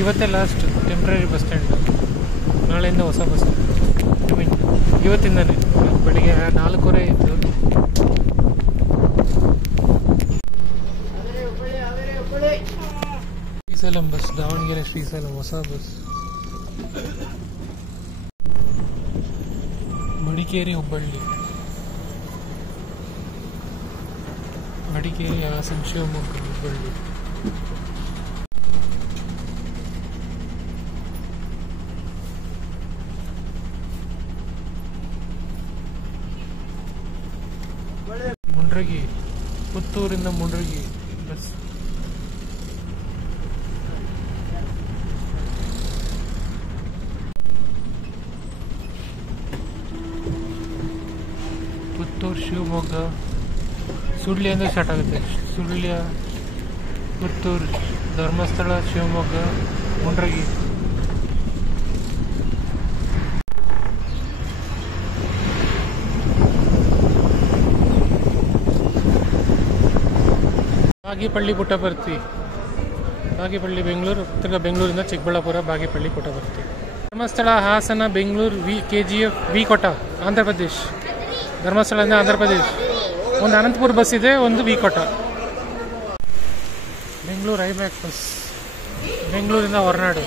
ಇವತ್ತೇ last temporary bus stand. ನಾಳೆಯಿಂದ ಹೊಸ ಬಸ್. ಐ ಮೀನ್ ಇವತ್ತಿಂದನೇ ಬೆಳಿಗ್ಗೆ 4:15 ಇತ್ತು. ಶ್ರೀಶೈಲಂ ಬಸ್, ದಾವಣಗೆರೆ ಶ್ರೀಶೈಲಂ ಹೊಸ ಬಸ್. ಮಡಿಕೇರಿ ಹುಬ್ಬಳ್ಳಿ, ಮಡಿಕೇರಿ ಹಾಸನ ಶಿವಮೊಗ್ಗ ಹುಬ್ಬಳ್ಳಿ. ಮುಂಡ್ರಗಿ, ಪುತ್ತೂರಿಂದ ಮುಂಡ್ರಗಿ ಬಸ್. ಪುತ್ತೂರು, ಶಿವಮೊಗ್ಗ, ಸುಳ್ಯದಿಂದ ಸ್ಟಾರ್ಟ್ ಆಗುತ್ತೆ. ಸುಳ್ಯ, ಪುತ್ತೂರು, ಧರ್ಮಸ್ಥಳ, ಶಿವಮೊಗ್ಗ, ಮುಂಡ್ರಗಿ. ಬಾಗೇಪಲ್ಲಿ ಪುಟ್ಟಪರ್ತಿ, ಬಾಗೇಪಲ್ಲಿ ಬೆಂಗಳೂರು, ತಿರ್ಗಾ ಬೆಂಗಳೂರಿಂದ ಚಿಕ್ಕಬಳ್ಳಾಪುರ, ಬಾಗೇಪಲ್ಲಿ ಪುಟ್ಟಪರ್ತಿ. ಧರ್ಮಸ್ಥಳ, ಹಾಸನ, ಬೆಂಗಳೂರು, KGF, ವಿಕೋಟ, ಆಂಧ್ರ ಪ್ರದೇಶ್. ಧರ್ಮಸ್ಥಳದಿಂದ ಆಂಧ್ರ ಪ್ರದೇಶ್. ಒಂದು ಅನಂತಪುರ ಬಸ್ ಇದೆ, ಒಂದು ವಿಕೋಟ. ಬೆಂಗಳೂರು ಐಬ್ಯಾಕ್ ಬಸ್, ಬೆಂಗಳೂರಿಂದ ಹೊರನಾಡು.